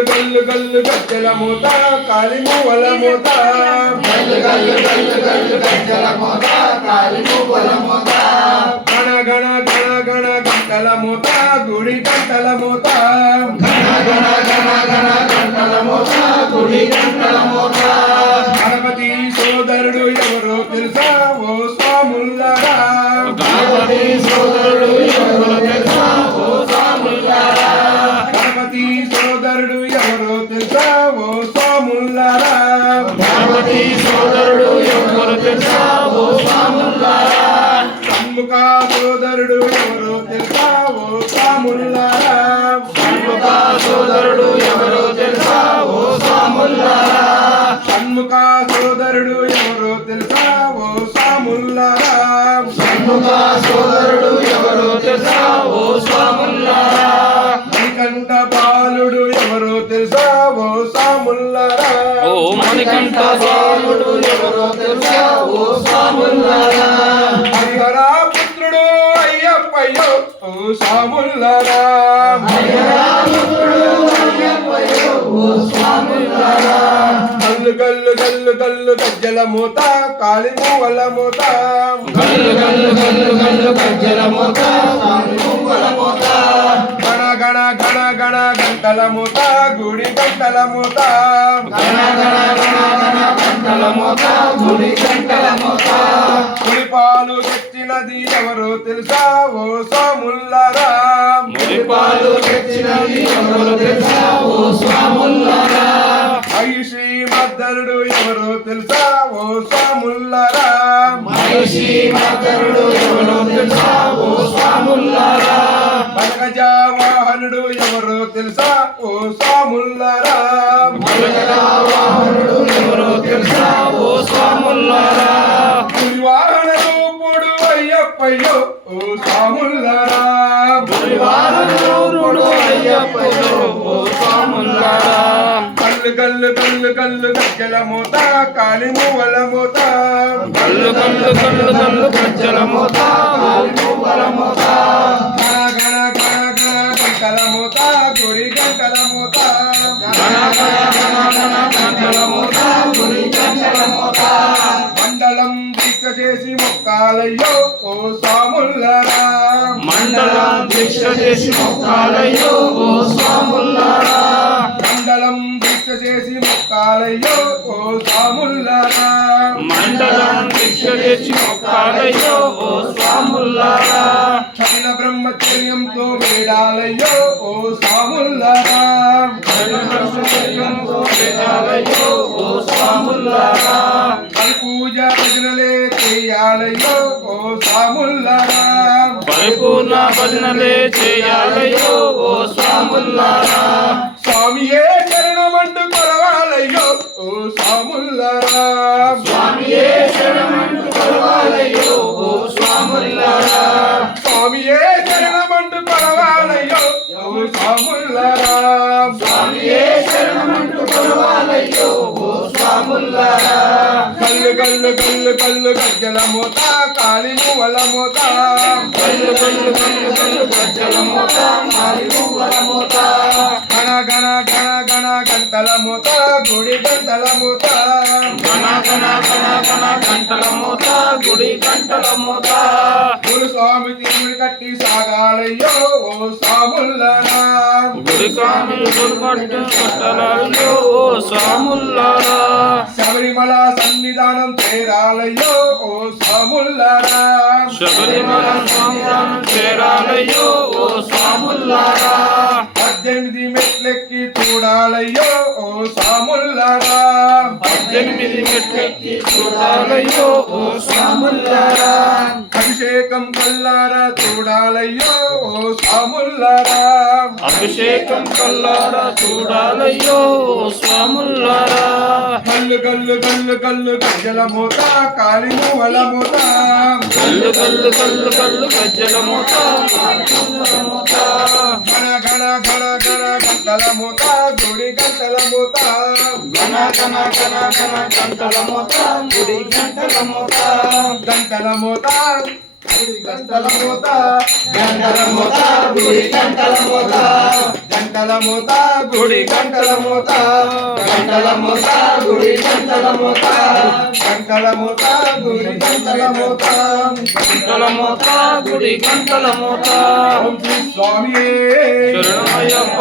గల్లు గజ్జల మూత కాలి మూవల మూత. గల్లు గల్లు గల్లు గల్లు గజ్జల మోత కాలి పువ్వుల మోత. గణ గణ గణ గణ గంటల మూత గుడి గంటల మూత. గణ గణ గణ సోదరుడు ఎవరో తెలుసా ఓ స్వాముల్లారా షణ్ముఖ సోదరుడు ఎవరో తెలుసా ఓ స్వాములారా షణ్ముఖ సోదరుడు ఎవరో తెలుసా ఓ స్వాముల్లారా షణ్ముఖ సోదరుడు ఎవరో తెలుసా ఓ స్వాములారా మణికంఠ బాలుడు ఎవరో తెలుసా ఓ స్వాముల్లారా ఓ మణికంఠ స్వాముడు ఎవరో తెలుసా ఓ అయ్యప్పయ్యో ఓ కళ్ళు కళ్ళు కళ్ళు స్వాములారా గల్లు గల్లు గజ్జల మూత కాళి మూవల మూత. కళ్ళు కళ్ళు కళ్ళు కళ్ళు గజ్జల మూత కాళి పువ్వుల మూత. గణ గణ గణ గంటల మూత గుడి గంటల మూత. గణ గణ గణ గణ గంటల మోత గుడి గంటల మోత గుడి పాలు తెచ్చినది ఎవరు తెలుసా ఓ సోముల్లారా మురిపాలు తెచ్చినది ఎవరు తెలుసా? ఓ స్వాములారా మహిషి మద్దరుడు ఎవరు తెలుసా? ఓ సోముల్లారా మహిషి మద్దరుడు ఎవరు తెలుసా ఓ స్వాములారా బలగజ వాహనుడు ఎవరో తెలుసా? ఓ స్వాముల్లారా. వాహనుడు ఎవరో తెలుసా ఓ స్వాముల్లారా పులి వాహన రూపుడు అయ్యప్పయ్యో ఓ స్వాముల్లారా. పులి వాహన రూపుడు అయ్యప్పయ్యో ఓ స్వాముల్లారా కళ్ళు కళ్ళు కళ్ళు కళ్ళు గజ్జల మూత కాలి మూవల మూత. కళ్ళు కళ్ళు కళ్ళు కళ్ళు గజ్జల మూత మొక్కాలయ్యో ఓ సాముల్లరా మండలం దీక్ష చేసి మొక్కాలయ్యో ఓ స్వాములారా. మండలం దీక్ష చేసి మొక్కాలయ్యో ఓ సాముల్లరా మండలం దీక్ష చేసి మొక్కాలయ్యో ఓ స్వాములారా. కపిల బ్రహ్మచర్యంతో వేడాలయ్యో ఓ సాముల్లరా బ్రహ్మచర్యంతో వేదాలయ్యో భజనలే చేయాలయ్యో ఓ సాముల్లరా పరిపూర్ణ భజనలే చేయాలయ్యో ఓ స్వాములారా స్వామియే శరణమంటూ కొలవాలయ్యో ఓ సాముల్లరా స్వామియే శరణమంటూ కొలవాలయ్యో ఓ స్వాములారా స్వామియే శరణమంటూ కొలవాలయ్యో ఓ సాముల్లరా స్వామియే శరణమంటూ కొలవాలయ్యో ఓ స్వాములారా కల్లు కల్లు కల్లు గజ్జల మూత కాలి మూవల మూత. కళ్ళు కళ్ళు కళ్ళు కళ్ళు గజ్జల మోత మారి పువ్వుల మోత. గణ గణ గణ గణ గంటల మూత గుడి గంటల మూత. గణ గణ గణ గణ గంటల మోత గుడి గంటల మోత. ఓ సాముల్లరా. ఓ శబరిమల సన్నిధానం చేరాలయ్యో ఓ సాముల్లరా. శబరిమల స్వాములను చేరాలయ్యో ఓ స్వాములారా పద్దెనిమిది మెట్లెక్కి చూడాలయ్యో ఓ సాముల్లరా. పద్దెనిమిది మెట్లెక్కి చూడాలయ్యో ఓ స్వాములారా అభిషేకం కల్లారా చూడాలయ్యో ఓ సాముల్లరా. అభిషేకం కల్లారా చూడాలయ్యో ఓ స్వాములారా కల్లు కల్లు కల్లు కల్లు గజ్జల మూత కాలి మూవల మూత. కళ్ళు కళ్ళు కళ్ళు కళ్ళు గజ్జల మోత గణ గణ గణ గంటల మూత గుడి గంటల మూత గణ గణ గణ గణ గంటల మోత గుడి గంటల మోత గంటల మూత గుడి గంటల మూత గంటల మోత గుడి గంటల మోత గంటల మూత గుడి గంటల మూత గంటల మూత గుడి గంటల మూత గంటల మూత గుడి గంటల మూత గంటల మూత గుడి గంటల మూత స్వామి శరణమయ్యప్ప